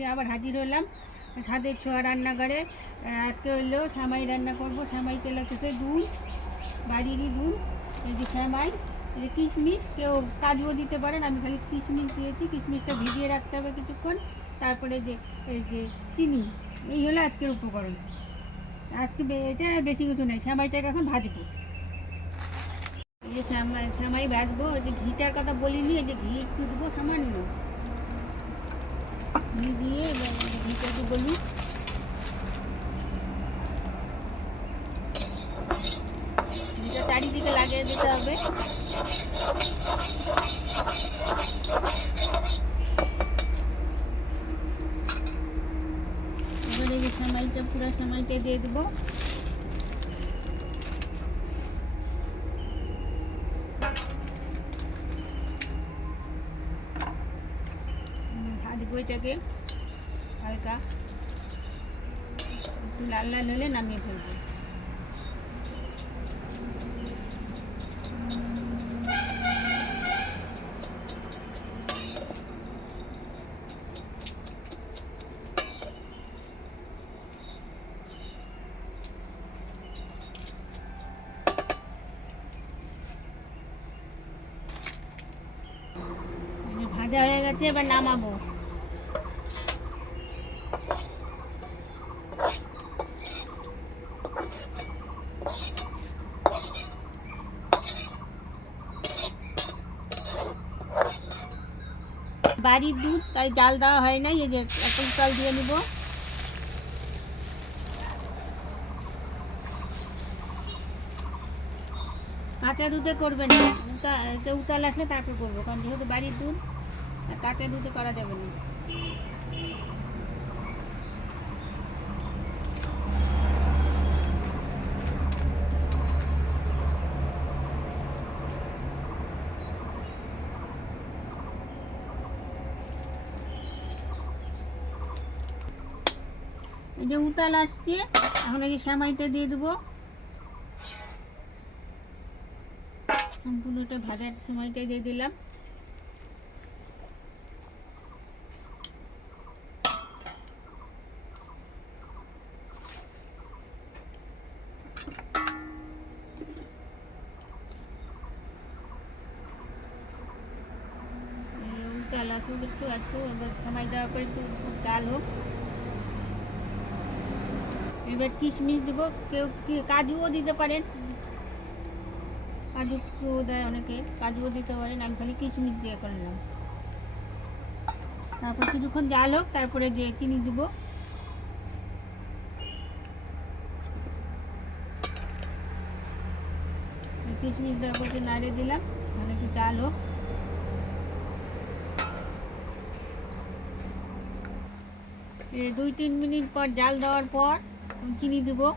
নিয়ে আবার হাজির হলাম ছাদের ছোঁয়া রান্নাঘরে। আজকে হলো সামাই রান্না করব। সামাই তেল হচ্ছে দুধ, বাড়িরই দুধ, এই যে সামাই, এই যে কিশমিশ, কেউ কাজুও দিতে পারেন, আমি খালি কিশমিশ দিয়েছি। কিশমিশটা ভিজিয়ে রাখতে হবে কিছুক্ষণ। তারপরে যে এই যে চিনি, এই হলো আজকের উপকরণ। আজকে এটা বেশি কিছু নেই, সামাইটাকে এখন ভাজবো। এই যে সামাই ভাজবো, এই যে ঘিটার কথা বলিনি, এই যে ঘি একটু দেবো সামান্য, ঘি দিয়ে এবার ঘিটাকে বলি। ঘিটা চারিদিকে লাগিয়ে দিতে হবে। এবারে এই সামাইটা, পুরো সামাইটা দিয়ে দেবো। ভাজবো এটাকে হালকা, একটু লাল লাল হলে নামিয়ে ফেলবো। ভাজা হয়ে গেছে, এবার নামাবো। বাড়ির দুধ, তাই জাল দেওয়া হয় নাই, এই যে এখন চাল দিয়ে নিব। কাঁচা দুধে করবেন না, উতাল আসলে তারপর করবো, কারণ যেহেতু বাড়ির দুধ, কাঁচা দুধে করা যাবে না। এই যে উতাল আসছে, এখন এই যে সেমাইটা দিয়ে দেবো। সম্পূর্ণটা ভাজার সময়টাই দিয়ে দিলাম। উতাল আসুক একটু, এবার সেমাই দেওয়ার পর একটু ডাল হোক। এবার কিশমিশ দেবো, কেউ কাজুও দিতে পারেন, কাজু দেয় অনেকে, কাজুও দিতে পারেন, আমি খালি কিশমিশ দিয়ে করলাম। তারপর কিছুক্ষণ জাল হোক, তারপরে যে চিনি দেবো। কিশমিশ দেওয়ার পর নাড়িয়ে দিলাম, মানে একটু জাল হোক। 2-3 মিনিট পর জাল দেওয়ার পর চিনি দেবো।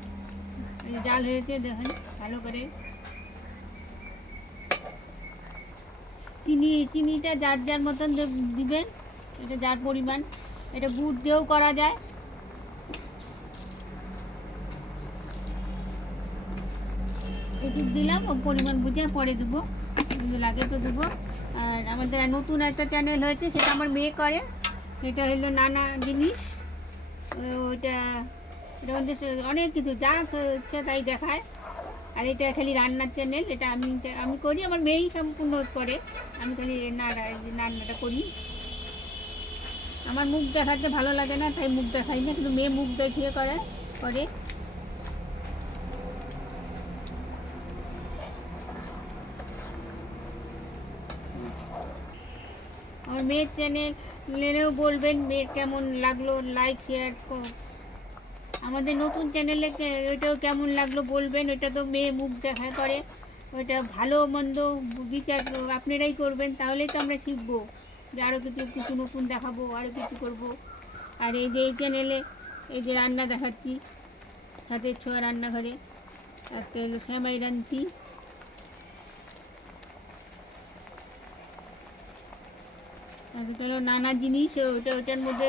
জাল হয়েছে দেখেন ভালো করে। চিনিটা যার যার মতন দিবেন, এটা যার পরিমাণ। এটা গুড় দিয়েও করা যায়। এটুক দিলাম, পরিমাণ বুঝে পরে দেবো, লাগে তো দেবো। আর আমাদের নতুন একটা চ্যানেল হয়েছে, সেটা আমার মেয়ে করে, সেটা হলো নানা জিনিস। ওইটা অনেক কিছু যা হচ্ছে তাই দেখায়। আর এটা খালি রান্নার চ্যানেল, এটা আমি করি, আমার মেয়েই সম্পূর্ণ করে, আমি খালি রান্নাটা করি। আমার মুখ দেখাতে ভালো লাগে না, তাই মুখ দেখাই না, কিন্তু মেয়ে মুখ দেখিয়ে করে। আমার মেয়ের চ্যানেলেও বলবেন মেয়ের কেমন লাগলো, লাইক শেয়ার। আমাদের নতুন চ্যানেলে ওইটাও কেমন লাগলো বলবেন, ওইটা তো মেয়ে মুখ দেখা করে, ওইটা ভালো মন্দ বিচার আপনারাই করবেন, তাহলেই তো আমরা শিখবো যে আরও কিছু নতুন দেখাবো, আরও কিছু করবো। আর এই যে এই চ্যানেলে এই যে রান্না দেখাচ্ছি ছাদের ছোঁয়া রান্নাঘরে, আজকে হলো সেমাই রাঁধছি। চলো নানা জিনিস, ওটার মধ্যে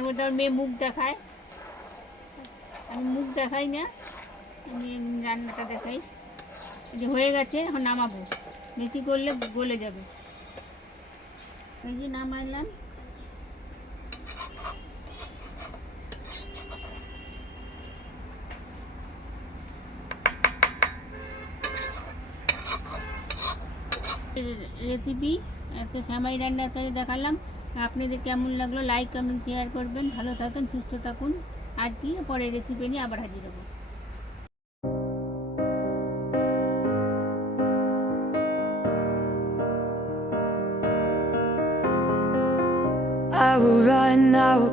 আমার মেয়ে মুখ দেখায়, আমি মুখ দেখাই না, আমি রান্নাটা দেখাই। যে হয়ে গেছে, এখন নামাবো, বেশি করলে গলে যাবে। এই যে নামাইলাম। রেসিপি আজকে শ্যামাই রান্না করে দেখালাম। আপনাদের কেমন লাগলো লাইক কমেন্ট শেয়ার করবেন। ভালো থাকুন, সুস্থ থাকুন। আর কি পরে রেসিপি নিয়ে আবার হাজির হবো। I will run, I will